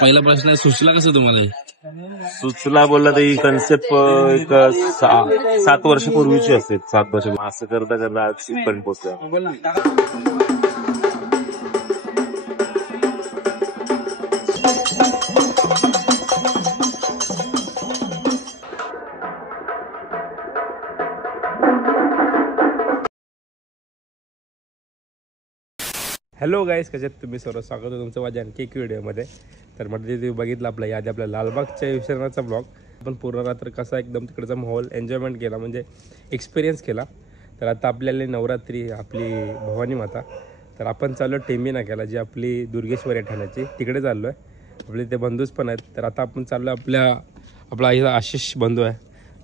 पहिला प्रश्न आहे, सुचला कसं तुम्हाला हे? सुचला बोलला तर ही कन्सेप्ट एक 7 वर्षापूर्वीची असेल. 7 वर्ष असं करता करता आज इथपर्यंत पोहोचलो. हॅलो गाईज, कशात तुम्ही सर्व स्वागत आहे तुमचं माझ्या आणखी एक व्हिडिओमध्ये. तर म्हटलं तुम्ही बघितलं आपला यादी आपल्या लालबागच्या विसर्जनाचा ब्लॉग. आपण पूर्ण रात्र कसा एकदम तिकडचा माहोल एन्जॉयमेंट केला, म्हणजे एक्सपिरियन्स केला. तर आता आपल्याला नवरात्री आपली भवानी माता, तर आपण चाललो टेंबी नाक्याला, जी आपली दुर्गेश्वरी ठाण्याची, तिकडे चाललो आहे. आपले ते बंधूच पण आहेत. तर आता आपण चाललो आपला आशिष बंधू आहे.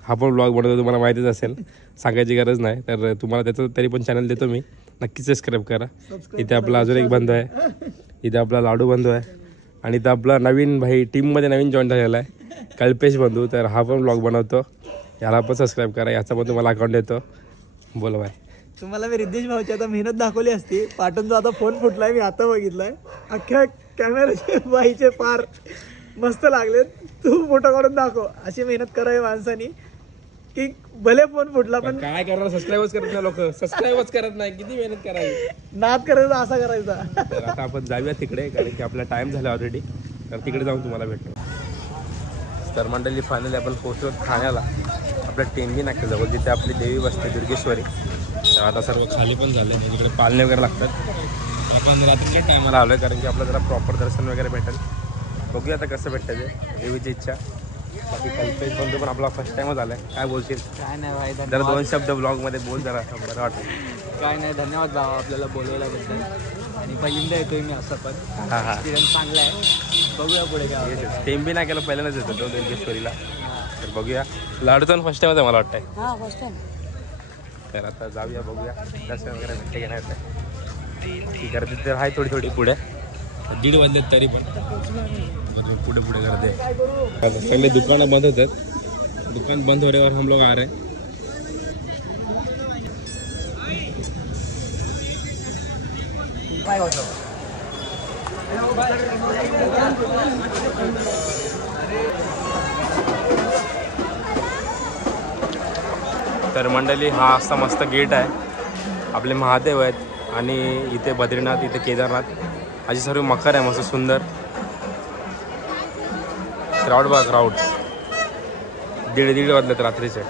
हा पण ब्लॉग बनवतो, तुम्हाला माहितीच असेल, सांगायची गरज नाही. तर तुम्हाला त्याचं तरी पण चॅनल देतो मी, नक्कीच सबस्क्राईब करा. इथे आपला अजून एक बंधू आहे, इथे आपला लाडू बंधू आहे, आणि इथं आपला नवीन भाई टीममध्ये नवीन जॉईन झालेला आहे कल्पेश बंधू. तर हा पण ब्लॉग बनवतो, याला पण सबस्क्राईब करा. याचा पण तुम्हाला अकाउंट देतो. बोला बाय. तुम्हाला मी रिद्धेश भाऊची आता मेहनत दाखवली असती. पाटणचा आता फोन फुटलाय, मी आता बघितलाय. अख्ख्या कॅमेराचे बाईचे पार मस्त लागलेत. तू फोटो काढून दाखव. अशी मेहनत करावी माणसानी की भले फोन फुटला पण काय करणार, सबस्क्राईबच करत नाही लोक, सबस्क्राईबच करत नाही. किती मेहनत करावी, नाद करायचा असा करायचा. तर आता आपण जाऊया तिकडे, कारण की आपला टाइम झाला ऑलरेडी. तर तिकडे जाऊन तुम्हाला भेटतो. तर मंडळी, फायनली आपण पोहोचलो ठाण्याला, आपल्या टेंबी नाक्याजवळ, जिथे आपली देवी बसते दुर्गेश्वरी. तर आता सर्व खाली पण झालं, तिकडे पालणे वगैरे लागतात. आपण रात्रीच्या टायमाला आलो आहे, कारण की आपलं जरा प्रॉपर दर्शन वगैरे भेटेल. बघूया आता कसं भेटतं ते, देवीची इच्छा. बाकी कल्पेश बंधू पण आपला फर्स्ट टाइमच आलाय. काय बोलशील? काय नाही भाई, जरा 2 शब्द ब्लॉगमध्ये बोल, जरा बरं वाटतं. काय नाही, धन्यवाद भाऊ आपल्याला बोलवल्याबद्दल. आणि पहिल्यांदा येतोय मी असं, पण एक्सपिरियन्स चांगला आहे. बघूया पुढे काय. टेंबी नाक्याला पहिल्यांदाच येतो तो दुर्गेश्वरीला. तर बघूया, लाडूचं फर्स्ट टाइमच आहे मला वाटतंय. First time. तर आता जाऊया, बघूया दर्शन वगैरे भेटते की नाही. गर्दी तर आहे थोडी थोडी पुढे, 1:30 वाजलेत तरी पण पुढे पुढे गर्दी. सगळे दुकानं बंद होतात. दुकान बंद होने और हम लोग आ रहे हैं. तर मंडळी, हा असा मस्त गेट आहे. आपले महादेव आहेत, आणि इथे बद्रीनाथ, इथे केदारनाथ, अशी सर्व मखर आहे मस्त सुंदर. क्राऊड बघा, क्राऊड 1:30 वाजलेत रात्रीचे.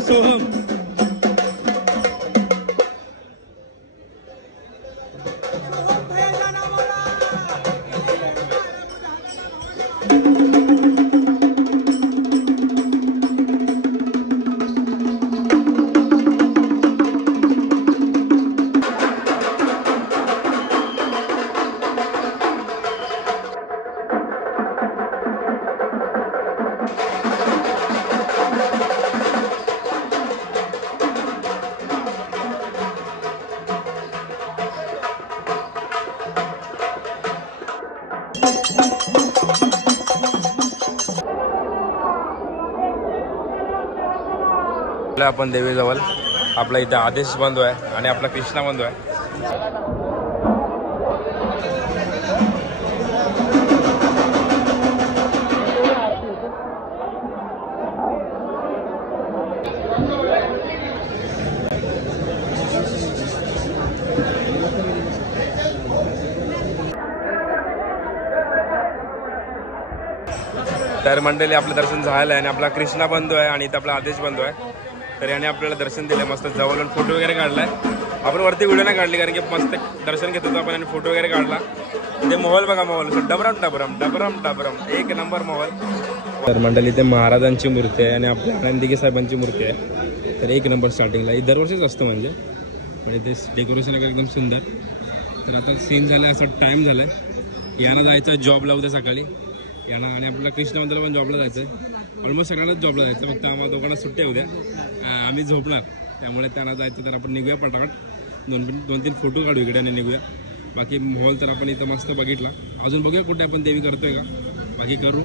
सोहम आपण देवीजवळ. आपला इथे आदेश बंधू आहे आणि आपला कृष्णा बंधू आहे. तर मंडळी, आपलं दर्शन झालं आहे, आणि आपला कृष्णा बंधू आहे, आणि इथं आपला आदेश बंधू आहे. तर याने आपल्याला दर्शन दिलं, मस्त जवळून फोटो वगैरे काढलाय. आपण वरती व्हिडिओ नाही काढली, कारण की मस्त दर्शन घेत होतो आपण, आणि फोटो वगैरे काढला. ते माहोल बघा, माहोल डबरम डबरम डबरम डबरम, एक नंबर माहोल. तर मंडळी, इथे महाराजांची मूर्ती आहे, आणि आपल्या आनंदिके साहेबांची मूर्ती आहे. तर एक नंबर स्टार्टिंगला हे दरवर्षीच असतं म्हणजे, पण इथे डेकोरेशन वगैरे एकदम सुंदर. तर आता सीन झालं आहे, असं टाईम झालं आहे, यांना जायचं आहे जॉबला उद्या सकाळी यांना, आणि आपल्याला कृष्णवंताला पण जॉबला जायचं आहे. ऑलमोस्ट सगळ्यांनाच जॉबला जायचं, फक्त आम्हाला दोघांना सुट्ट्या उद्या, आम्ही झोपणार, त्यामुळे त्यांना जायचं. तर आपण निघूया पटापट, दोन तीन फोटो काढू इकडे आणि निघूया. बाकी मॉल तर आपण इथं मस्त बघितला, अजून बघूया कुठे आपण देवी करतोय का, बाकी करू.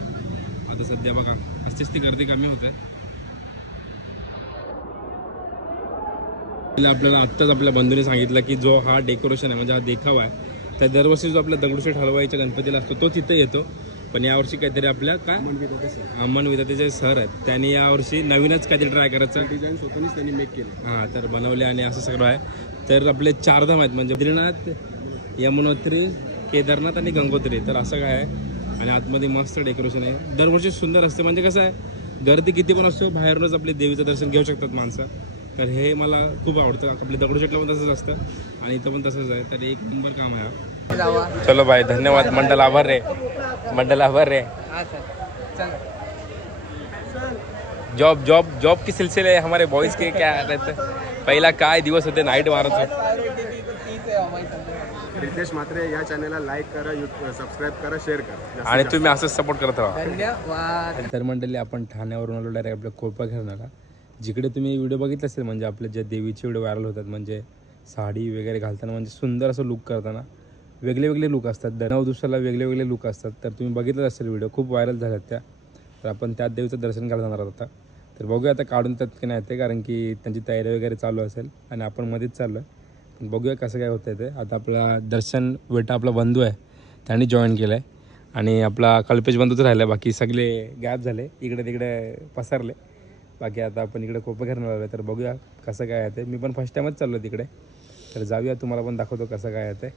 आता सध्या बघा असतेच ती गर्दी कमी होते. आपल्याला आत्ताच आपल्या बंधूने सांगितलं की जो हा डेकोरेशन आहे म्हणजे हा देखावा आहे, त्या दरवर्षी जो आपल्या दगडूशेठ हलवाईच्या गणपतीला असतो तो तिथे येतो. पण यावर्षी काहीतरी आपल्या काय अमन विधातेचे सर आहेत, त्यांनी यावर्षी नवीनच काहीतरी ट्राय करायचं डिझाईन स्वतःच त्यांनी मेक केलं. हां, तर बनवले आणि असं सगळं आहे. तर आपले 4 धाम आहेत म्हणजे बद्रीनाथ, यमुनोत्री, केदारनाथ आणि गंगोत्री. तर असं काय आहे, आणि आतमध्ये मस्त डेकोरेशन आहे, दरवर्षी सुंदर असते. म्हणजे कसं आहे, गर्दी किती पण असतो, बाहेरूनच आपले देवीचं दर्शन घेऊ शकतात माणसं. तर हे मला खूप आवडतं. आपल्या दगडूशेठला पण तसंच असतं आणि इथं पण तसंच आहे. तर एक नंबर काम आहे. चलो भाई, धन्यवाद. मंडल आभार रे, मंडल आभार रे. जॉब जॉब जॉब के सिलसिले हमारे बॉयज के क्या रहते, पहिला काय दिवस होते नाईट मारायचं. रितेश म्हात्रे या चॅनलला लाईक करा, सबस्क्राईब करा, शेअर करा, आणि तुम्ही असंच सपोर्ट करत राहा. धन्यवाद. तर मंडळी, आपण ठाण्यावरून आलो डायरेक्ट आपल्या कोपा घरणाला. जिकडे तुम्ही व्हिडिओ बघितले असेल म्हणजे आपले जे देवीचे व्हिडिओ व्हायरल होतात, म्हणजे साडी वगैरे घालताना म्हणजे सुंदर असं लुक करताना वेगळे वेगळे लुक असतात, 9 दिवसाला वेगळे वेगळे लुक असतात. तर तुम्ही बघितलं असेल व्हिडिओ, खूप व्हायरल झाल्यात त्या. तर आपण त्याच देवीचं दर्शन घालणार आहोत आता. तर बघूया आता काढून त्यात की नाही ते, कारण की त्यांची तयारी वगैरे चालू असेल आणि आपण मध्येच चाललो आहे. पण बघूया कसं काय होतं ते. आता आपला दर्शन वेटा आपला बंधू आहे, त्यांनी जॉईन केलं आहे, आणि आपला कल्पेश बंधूच राहिला आहे, बाकी सगळे गॅप झाले, इकडे तिकडे पसरले. बाकी आता आपण इकडे कोपा घरणार आलो. तर बघूया कसं काय आहे ते. मी पण फर्स्ट टाईमच चाललो तिकडे, तर जाऊया, तुम्हाला पण दाखवतो कसं काय आहे ते.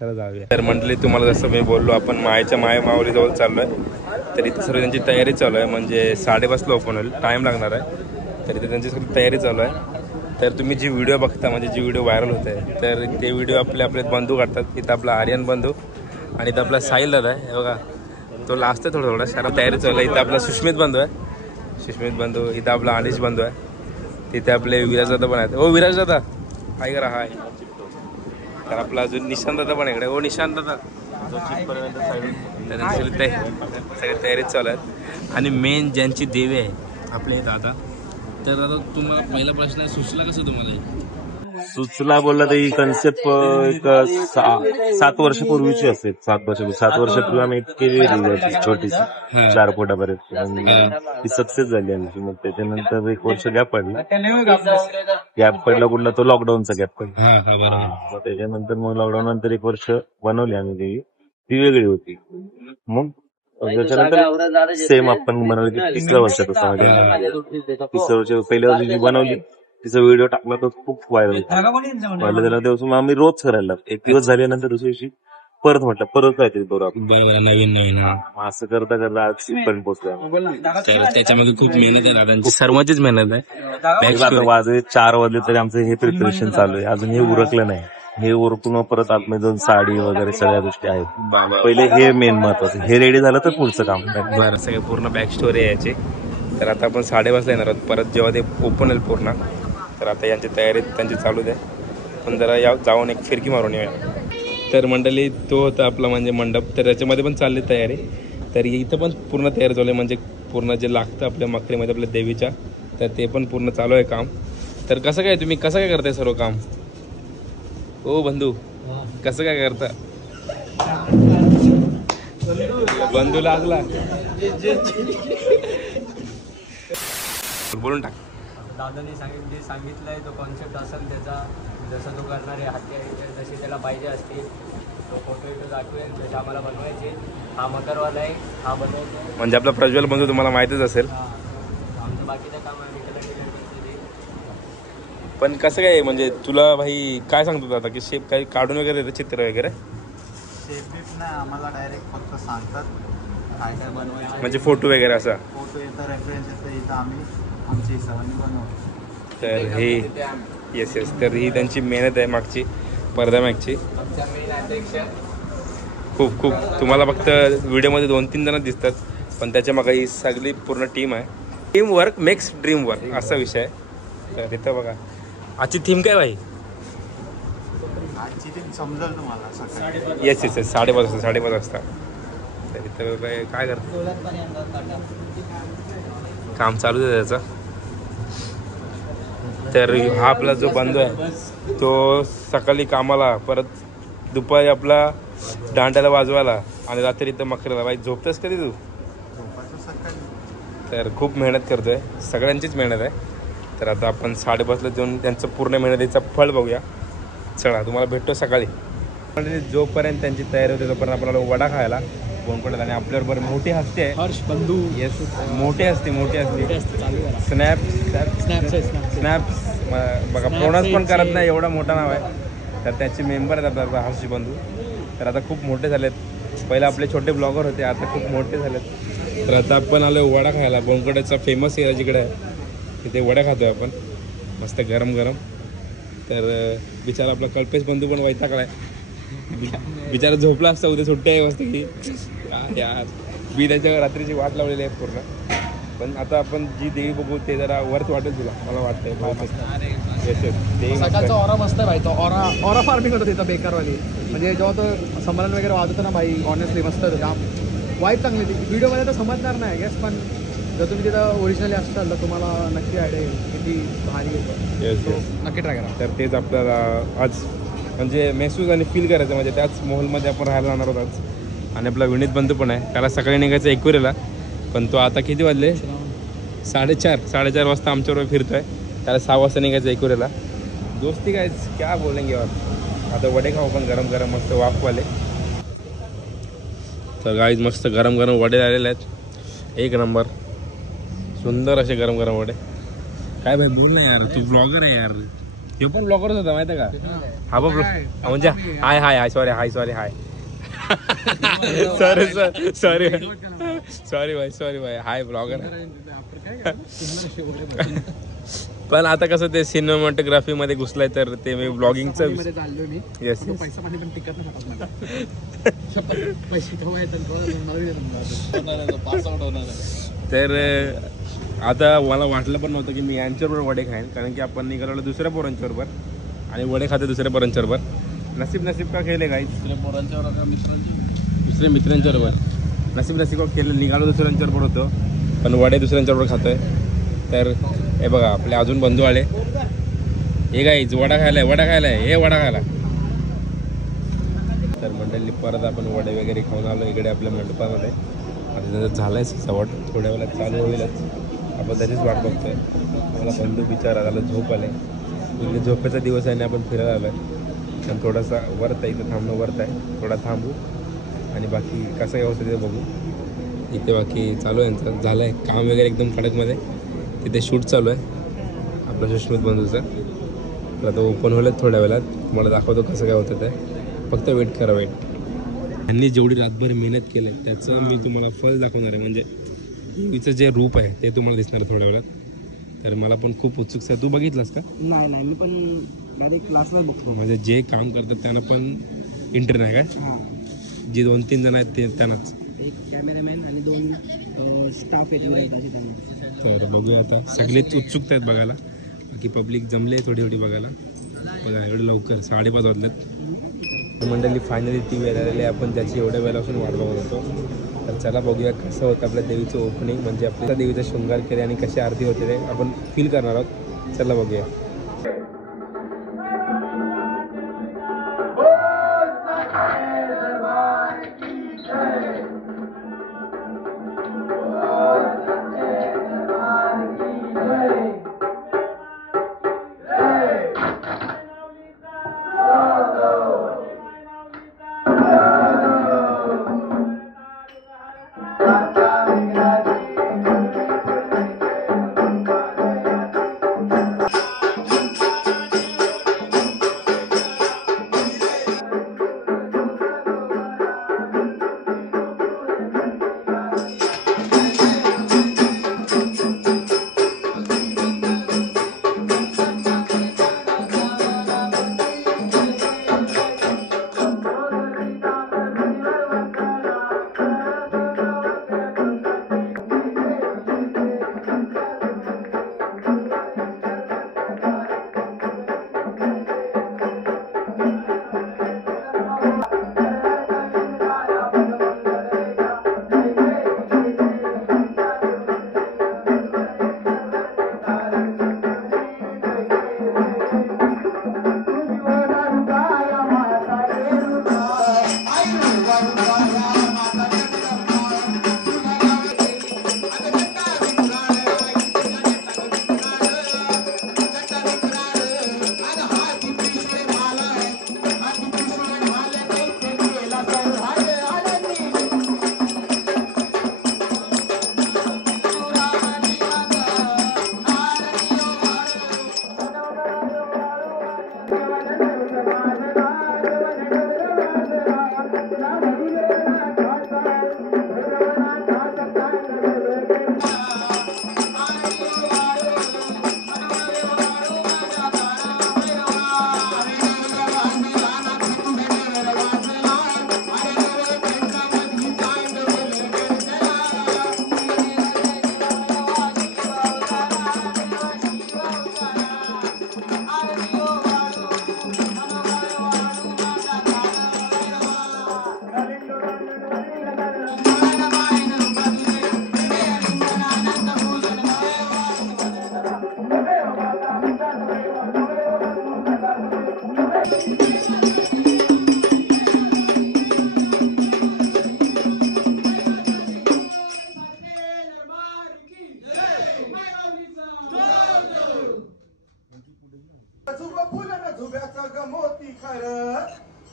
चला जाऊया. तर मंडळी, तुम्हाला जसं मी बोललो, आपण मायेच्या माऊलीजवळ चाललो आहे. तर इथं सर्व त्यांची तयारी चालू आहे, म्हणजे 5:30 ओपन होईल, टाईम लागणार आहे. तर इथे त्यांची सगळी तयारी चालू आहे. तर तुम्ही जी व्हिडिओ बघता, म्हणजे जी व्हिडिओ व्हायरल होते, तर ते व्हिडिओ आपले बंधू काढतात. इथं आपला आर्यन बंधू आणि इथं आपला साहिल दादा आहे, हे बघा, तो लास्ट आहे थोडा सारा तयारी चालू आहे. इथं आपला सुष्मित बंधू आहे, सुष्मित बंधू. इथं आपला अनिश बंधू आहे. तिथे आपले विराज दादा पण आहेत. ओ विराज दादा, हाय करा, हाय. तर आपला अजून निशांत दादा पण इकडे. ओ निशांत दादा. सगळ्या तयारीत चालू आहेत. आणि मेन ज्यांची देवी आहे आपले दादा. तर आता तुम्हाला पहिला प्रश्न सुचला कसं तुम्हाला? सुचला बोलला तर ही कन्सेप्ट एक 7 वर्षापूर्वीची असेल. 7 वर्षापूर्वी आम्ही एक केली छोटीशी 4 फुटापर्यंत, ती सक्सेस झाली आमची. मग त्याच्यानंतर 1 वर्ष गॅप पडला कुठला, तो लॉकडाऊनचा गॅप पडला. मग त्याच्यानंतर मग लॉकडाऊन नंतर 1 वर्ष बनवली आम्ही देवी, ती वेगळी होती. मग त्याच्यानंतर सेम आपण बनवली की 3ऱ्या वर्षात, तिसऱ्या वर्ष पहिल्या वर्षी जी बनवली तिचा व्हिडिओ टाकला तर खूप व्हायरल झाला. तेव्हा आम्ही रोज करायला 1 दिवस झाल्यानंतर दुसऱ्या दिवशी परत म्हटलं परत काहीतरी करू आपण नवीन. असं करता करता आज इथपर्यंत पोहोचलो. त्याच्यामध्ये खूप मेहनत आहे दादांची, सर्वांचीच मेहनत आहे. वाजले 4 वाजले तरी आमचं हे प्रिपरेशन चालू आहे, अजून हे उरकलं नाही. हे उरकून परत आतमध्ये जाऊन साडी वगैरे सगळ्या गोष्टी आहेत. पहिले हे मेन महत्वाचं, हे रेडी झालं तर पुढचं काम. बरं, सगळे पूर्ण बॅक स्टोरी आहे याची. तर आता आपण 5:30 येणार आहोत परत, जेव्हा ते ओपन होईल पूर्ण. तर आता यांची तयारी त्यांची चालू आहे, पण जरा जाऊन एक फिरकी मारून येऊया. तर मंडळी, तो होता आपला म्हणजे मंडप. तर याच्यामध्ये पण चालली तयारी. तर इथं पण पूर्ण तयारी चालू आहे, म्हणजे पूर्ण जे लागतं आपल्या मकरीमध्ये आपल्या देवीच्या, तर ते पण पूर्ण चालू आहे काम. तर कसं काय तुम्ही कसं काय करताय सर्व काम? ओ बंधू, कसं काय करता? बंधू लागला, बोलून टाक. दादानी सांगितलंय तो कॉन्सेप्ट असेल त्याचा, जसं तो करणार आहे हाती जशी त्याला पाहिजे असतील, तो फोटो इथं दाखवेल, जसे आम्हाला बनवायचे. हा मकरवाला आहे, हा बनवायचा. म्हणजे आपला प्रज्वल बंधू तुम्हाला माहितीच असेल. आमचं बाकीचं काम आहे. पण कसं काय, म्हणजे तुला भाई काय सांगतो आता की शेप काही काढून वगैरे येतं, चित्र वगैरे? शेप नाही, आम्हाला डायरेक्ट फक्त सांगतात काय काय बनवायचं, म्हणजे फोटो वगैरे असा. फोटो येतं, रेफरन्स येतं, इथं आम्ही आमच्या हिशोबाने बनवतो. तर हे येस तर ही त्यांची मेहनत आहे मागची, पडद्या मागची. आमच्या मेन अध्यक्ष खूप तुम्हाला फक्त व्हिडिओमध्ये 2-3 जण दिसतात, पण त्याच्या मागे ही सगळी पूर्ण टीम आहे. Team work makes dream work असा विषय आहे. तर इथं बघा आजची थीम काय भाई? आजची ते समजेल तुम्हाला सकाळी. येस येस येस 5:30 वाजता. तर इथं काय करतो काम चालू आहे त्याचं. तर हा आपला जो बंधू आहे तो सकाळी कामाला, परत दुपारी आपला दांड्याला वाजवायला आणि रात्री इथं मकराला. बाई झोपतेस कधी तू? झोपायचं सकाळी. तर खूप मेहनत करतोय, सगळ्यांचीच मेहनत आहे. तर आता आपण 5:30ला जाऊन त्यांचं पूर्ण मेहनतीचं फळ बघूया. चला तुम्हाला भेटतो सकाळी. जोपर्यंत त्यांची तयारी होते तोपर्यंत आपल्याला वडा खायला बोनकडे. आणि आपल्याबरोबर मोठी हस्ती आहे, हर्ष बंधू. येस मोठी असते. स्नॅप्स बघा प्रोनाऊन्स पण करत नाही, एवढा मोठा नाव आहे. तर त्याचे मेंबर आहेत आता हर्ष बंधू. तर आता खूप मोठे झालेत. पहिले आपले छोटे ब्लॉगर होते, आता खूप मोठे झालेत. तर आता आपण आलो वडा खायला. बोनकडेचा फेमस एरिया जिकडे आहे तिथे वडा खातोय आपण मस्त गरम गरम. तर बिचारा आपला कल्पेश बंधू पण वैतागलाय. बिचारा झोपला असता, उद्या सुट्टी आहे मस्त की यार. मी त्याच्यावर रात्रीची वाट लावलेली आहे पूर्ण. पण आता आपण जी देवी बघू ते जरा वर्थ वाटेल तुला, मला वाटतंय. सकाळचा ऑरा मस्त आहे भाई. तो ऑरा फार्मिंग होतं तिथं बेकारवाली. म्हणजे जेव्हा तो संमेलन वगैरे वाजवतो ना भाई, ऑनेस्टली मस्त होतं. जाम वाईट चांगली होती. व्हिडिओमध्ये तर समजणार नाही गॅस, पण जर तुम्ही तिथं ओरिजिनली असाल तर तुम्हाला नक्की आयडिया येईल किती भारी येतो. नक्की ट्राय करा. तर तेच आपल्याला आज म्हणजे महसूस आणि फील करायचं. म्हणजे त्याच मॉलमध्ये आपण राहायला जाणार आहोत आज. आणि आपला विनीत बंधू पण आहे. त्याला सकाळी निघायचं एकविरेला, पण तो आता किती वाजले? 4:30 वाजता आमच्याबरोबर फिरतोय. त्याला 6 वाजता निघायचं एकविरेला. दोस्ती काय क्या बोलेंगे यार. आता वडे खाऊ पण गरम गरम मस्त वाफवाले. तर गाईज मस्त गरम गरम वडे आलेले आहेत, एक नंबर सुंदर असे गरम गरम वडे. काय भाई बोल ना यार, तू ब्लॉगर आहे यार. हे पण ब्लॉगरच होता माहिती आहे का? हा बघ म्हणजे हाय सॉरी सॉरी भाई हाय ब्लॉगर आहे. पण आता कसं ते सिनेमॅटोग्राफी मध्ये घुसलाय तर ते मी ब्लॉगिंगचं येस तर आता मला वाटलं पण नव्हतं की मी यांच्याबरोबर वडे खाईन, कारण की आपण निघालो दुसऱ्या पोरांच्याबरोबर आणि वडे खाते दुसऱ्या पोरांच्याबरोबर. नसीब का केले काही दुसऱ्या मित्रांच्याबरोबर नसीब का केलं. निघालो दुसऱ्यांच्याबरोबर होतो, पण वडे दुसऱ्यांच्याबरोबर खातोय. तर हे बघा आपले अजून बंधू आले. हे गाईज वडा खायला हे वडा खायला. तर मंडळी परत आपण वडे वगैरे खाऊन आलो इकडे आपल्या मंडपामध्ये. आता झालंय सवड, थोड्या वेळात चालू होईलच. आपण त्याचीच वाट बघतोय. मला बंधू बिचारा त्याला झोप आले. म्हणजे झोपेचा दिवस आहे आणि आपण फिरायला आलो आहे. पण थोडासा वर्थ आहे, इथं थांबणं वर्थ आहे. थोडा थांबू आणि बाकी कसं काय होतं ते बघू. इथे बाकी चालू आहे यांचं, झालं आहे काम वगैरे एकदम कडकमध्ये. तिथे शूट चालू आहे आपलं सुष्मित बंधूचं. तर आता ओपन होईल थोड्या वेळात. तुम्हाला दाखवतो कसं काय होतं ते. फक्त वेट करा वेट. त्यांनी जेवढी रातभर मेहनत केली आहे त्याचं मी तुम्हाला फळ दाखवणार आहे. म्हणजे देवीचं जे रूप आहे ते तुम्हाला दिसणार आहे थोड्या वेळात. तर मला पण खूप उत्सुकता आहे. तू बघितलास का? नाही मी पण डायरेक्ट क्लासला बघतो. म्हणजे जे काम करतात त्यांना पण इंटरव्ह्यू आहे काय? जे 2-3 जण आहेत ते त्यांनाच. एक कॅमेरामॅन आणि 2 स्टाफ आहेत त्यांना. तर बघूया आता. सगळेच उत्सुकता आहेत बघायला. बाकी पब्लिक जमले थोडी बघायला. बघा एवढं लवकर 5:30 वाजलेत. मंडळी फायनली ती वेळ आलेली आहे आपण ज्याची एवढ्या वेळापासून वाट बघत होतो. तर चला बघूया कसं होतं आपल्या देवीचं ओपनिंग. म्हणजे आपल्या देवीचा शृंगार केले आणि कशी आरती होते ते आपण फील करणार आहोत. चला बघूया.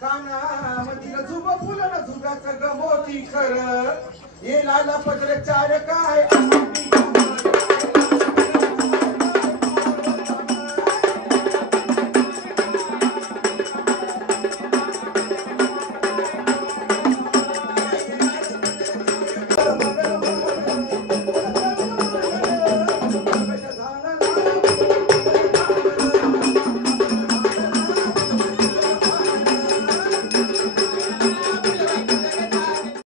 कानामधील झुब फुलं झुब्याचं गमोती खरं ये लाला पत्र चार काय